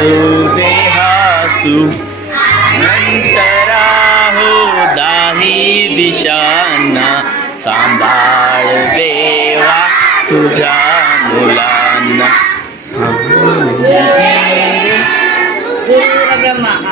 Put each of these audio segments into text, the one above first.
असू दे हासू नंतरा हो दाही दिशांना सांभाळ देवा तुझ्या मुलांना। ब्रह्मा.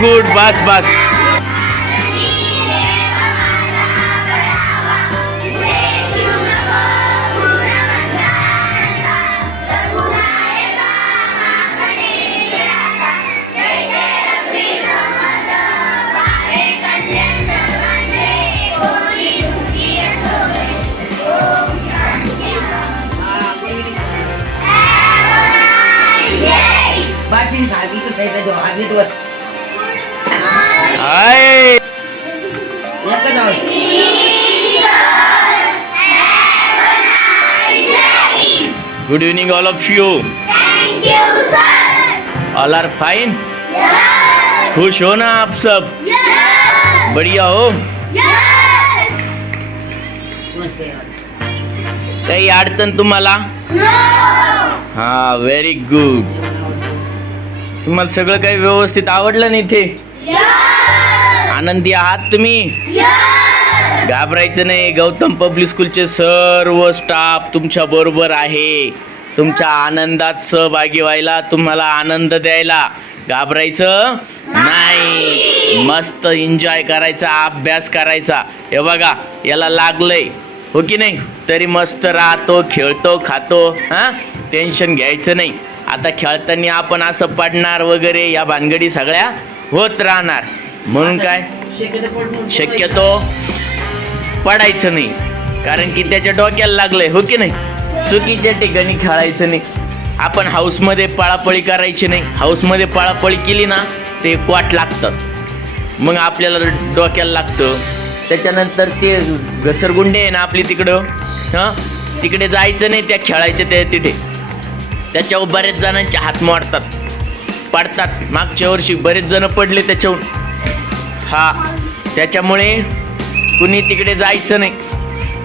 गुड बस बस. बाटलीन खाली तर साईडला जाऊ हवेत good evening all of you all are fine खुश हो ना आप सब? बढ़िया हो. काही अडचण तुम्हाला? हा व्हेरी गुड तुम्हाला सगळं काही व्यवस्थित आवडलं ना इथे? आनंदी आहात तुम्ही? घाबरायचं नाही. गौतम पब्लिक स्कूलचे सर्व स्टाफ तुमच्या बरोबर आहे. तुमच्या आनंदात सहभागी व्हायला तुम्हाला आनंद द्यायला. घाबरायचं नाही. मस्त एन्जॉय करायचा अभ्यास करायचा. हे बघा याला लागलंय. हो की नाही? तरी मस्त राहतो खेळतो खातो हां? टेन्शन घ्यायचं नाही. आता खेळताना आपण असं पडणार वगैरे या भानगडी सगळ्या होत राहणार. म्हणून काय? शक्यतो पडायचं नाही. कारण की त्याच्या डोक्याला लागलंय हो की नाही? चुकीच्या ठिकाणी खेळायचं नाही. आपण हाऊसमध्ये पळापळी करायची नाही. हाऊसमध्ये पळापळी केली ना ते वाट लागतात मग आपल्याला डोक्याला लागतं. त्याच्यानंतर ते घसरगुंडे आहे ना आपली तिकडं हां? तिकडे जायचं नाही त्या खेळायचं त्या तिथे. त्याच्यावर बरेच जणांचे हात मोडतात. पडतात. मागच्या वर्षी बरेच जण पडले त्याच्यावर हा त्याच्यामुळे कुणी तिकडे जायचं नाही.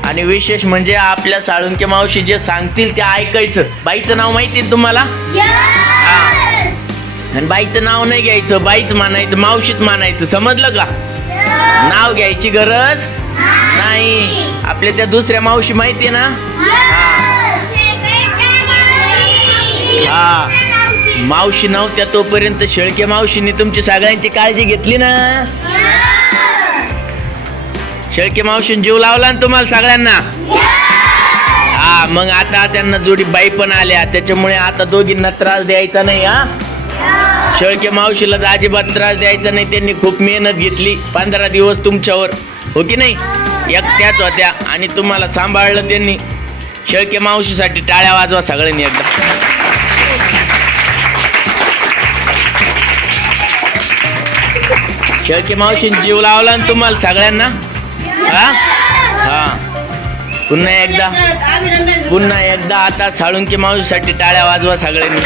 आणि विशेष म्हणजे आपल्या साळुंके मावशी जे सांगतील ते ऐकायचं. बाईचं नाव माहिती तुम्हाला? हा. आणि बाईचं नाव नाही घ्यायचं बाईच मानायचं मावशीच मानायचं. समजलं का? नाव घ्यायची गरज नाही! आपल्या त्या दुसऱ्या मावशी माहिती ना? हा. मावशी नव्हत्या तोपर्यंत शेळके मावशीने तुमची सगळ्यांची काळजी घेतली ना? शेळके मावशी जीव लावला ना तुम्हाला सगळ्यांना? हा मग आता त्यांना जोडी बाई पण आल्या. त्याच्यामुळे आता दोघींना त्रास द्यायचा नाही हा? शेळके मावशीला तर अजिबात त्रास द्यायचा नाही. त्यांनी खूप मेहनत घेतली. पंधरा दिवस तुमच्यावर. हो की नाही? एकट्याच होत्या आणि तुम्हाला सांभाळलं त्यांनी. शेळके मावशीसाठी टाळ्या वाजवा सगळ्यांनी एकदा. शेळके मावशीने जीव लावला ना तुम्हाला सगळ्यांना? हा? हा. पुन्हा एकदा पुन्हा एकदा आता साळुंकी मावशीसाठी टाळ्या वाजवा सगळ्यांनी.